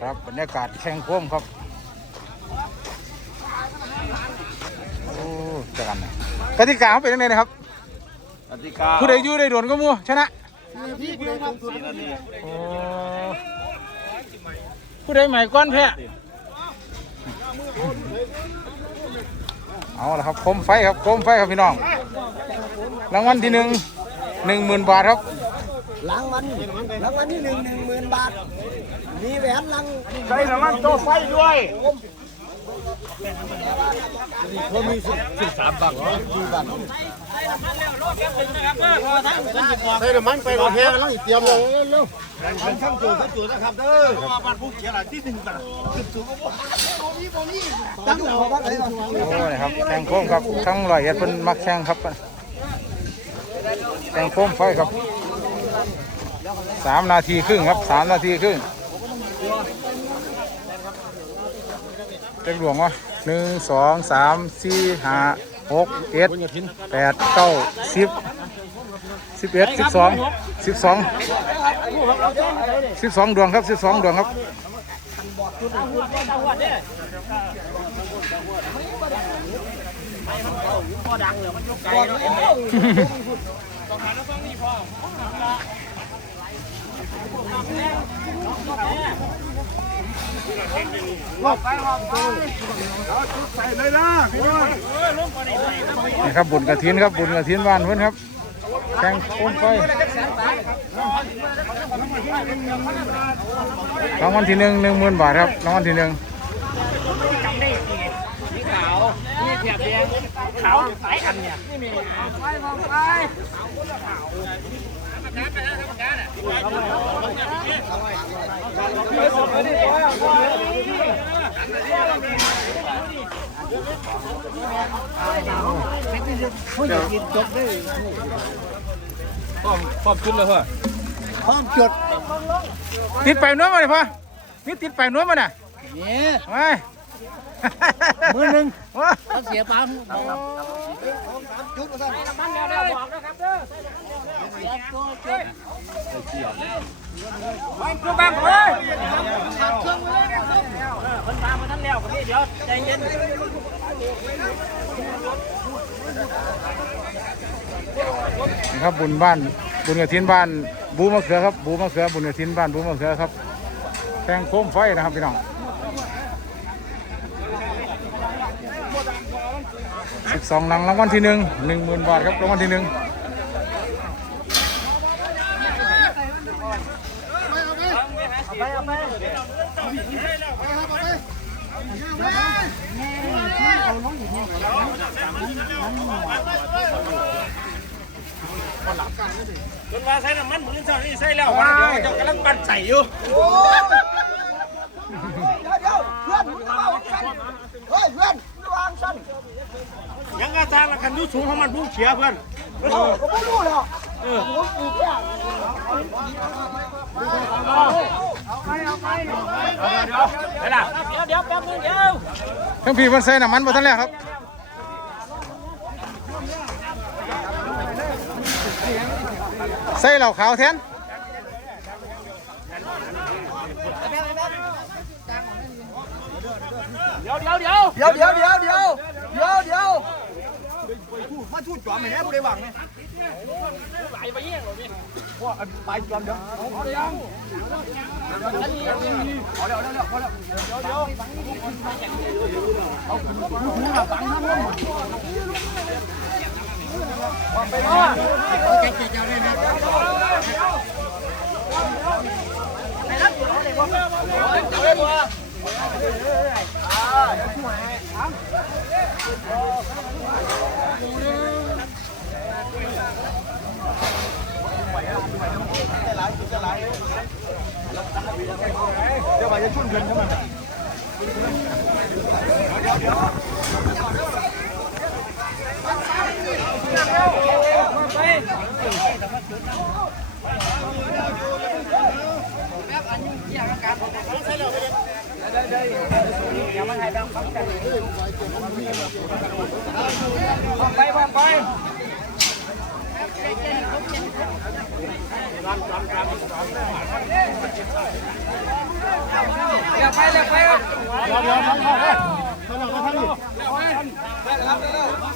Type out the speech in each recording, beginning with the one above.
ครับบรรยากาศแข่งโค้มครับโอ้เจอกันนะกติกาเขาเป็นยังไงนะครับกติกาผู้ใดอยู่ได้โดนก็มัวชนะพี่เพียงสูงสุดนาทีโอ้ผู้ใดใหม่ก้อนแพ้เอาละครับโคมไฟครับโคมไฟครับพี่น้องรางวัลที่หนึ่งหนึ่งหมื่นบาทครับรางวัลรางวัลที่หนึ่งหนึ่งหมื่นบาท มีแหวนรางใช้น้ำมันโตไฟด้วยคนมีสิบสิบสามบังเหรอกี่บังใส่น้ำมันไปก่อนแพ้กันแล้วอีกเตรียมเลยเร็วมันช่างจูดจูดนะครับเด้อเพราะว่าบ้านผู้เขียนหลายที่หนึ่งกันจุดสูงก็ว่าตั้งเราบ้างเลยโอ้นะครับแข่งโค้มครับทั้งร้อยเอ็ดเป็นมักแข่งครับแข่งโค้มไฟครับสามนาทีครึ่งครับสามนาทีครึ่ง เจ็กหลวงวะหนึ่งสองสามสี่ห้าหกเจ็ดแปดเก้าสิบสิบเอ็ดสิบสองสิบสองสิบสองดวงครับสิบสองดวงครับ ใส่เลยนะพี่น้องนี่ครับบุญกระถินครับบุญกระถินบ้านเพื่อนครับแข่งโคมไฟรางวัลที่หนึ่งหนึ่งหมื่นบาทครับรางวัลที่หนึ่ง พร้อมขึ้นเลยพ่อพร้อมจุด ติดไปน้วมาเลยพ่อนี่ติดไปน้วมาน่ะนี่ไว้มือหนึ่งว้าเสียปั๊มจุดมาสั่น คือบ้างเลยคนตามมาทั้งแล้วกับพี่เดี๋ยวใจเย็นนี่ครับบุญบ้านบุญกระถินบ้านบูมะเขือครับบูมะเขือบุญกระถินบ้านบูมะเขือครับแข่งโค้มไฟนะครับพี่น้องสิบสองหลังรางวัลที่หนึ่งหนึ่งหมื่นบาทครับรางวัลที่หนึ่ง คนว่าใส่น้ำมันมือเจ้านี่ใส่แล้วว่าเดี๋ยวเจ้ากำลังปั่นใส่อยู่เดี๋ยวเพื่อนมึงจะวางสั้นเฮ้ยเพื่อนมึงจะวางสั้นยังกระจางละคันยูสูงของมันผู้เขียเพื่อนเออผมไม่รู้แล้วผมปลูแค่ เดี๋ยวเดี๋ยวเดี๋ยวแป๊บนเดี๋ยวทั้งพี่มันใส่น้ำมันมาทั้งแล้วครับใส่เหล้าขาวแทนเดี๋ยวเดี๋ยวเดี๋ยวเดี๋ยวเดี๋ยวเดี๋ยว มาทูดจอมไหนผู้ใดหวังเนี่ย ไหลไปเยี่ยงหรอพี่ ไปจอมเดี๋ยว เดี๋ Vòng quay, vòng quay. Lẹo quay, lẹo quay. Lẹo quay, lẹo quay. Lẹo quay, quay.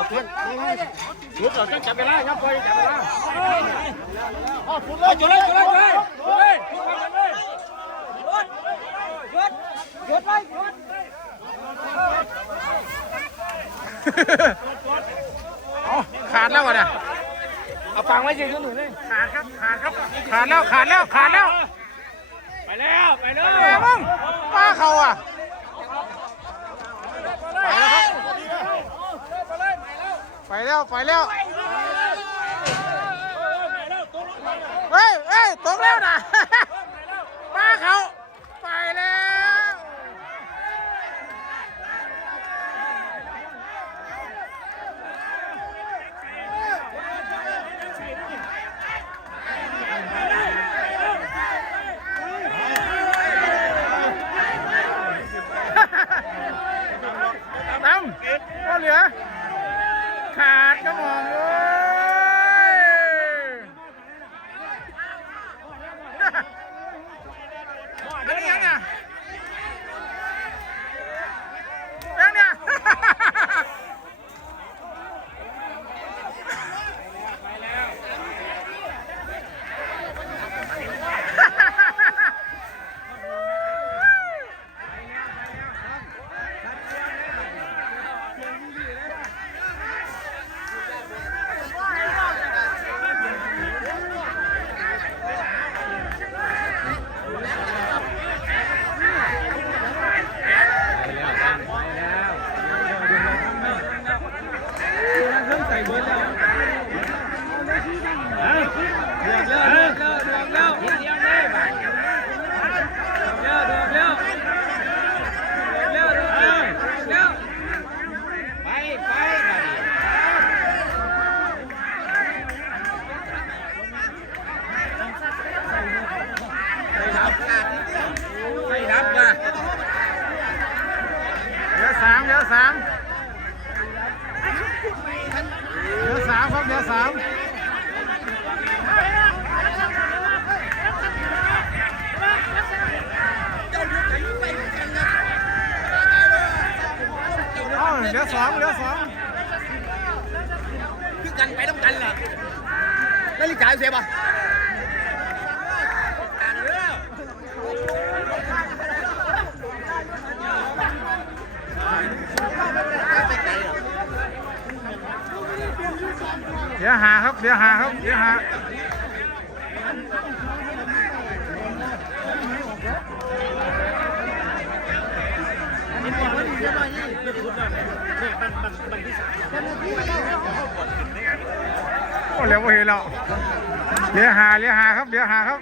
ลุกเราจะจับเวลาครับไปจับเวลาอ๋อจุดเลยจุดเลยจุดเลยจุดเลยจุดเลยลุกเข้าไปเลยหยุดหยุดไปหยุดเอาขาดแล้ววะเนี่ยเอาฟังไว้สิขึ้นหนึ่งเลยขาดครับขาดครับขาดแล้วขาดแล้วขาดแล้ว ไปแล้ว ไปแล้เอ้ยวมึงป้าเขาอะ ไปแล้วไปแล้วเฮ้ยเฮ้ยตกแล้วนะป้าเขา สามเหลือสองเหลือสองคือกันไปต้องกันเหรอแล้วรีจ่ายเสียบ่ เรับเหลือหาครับเหลือหาโอ้เหลือบ่เห็นแล้วเหลือหาเหลือหาครับเหลือหาครับ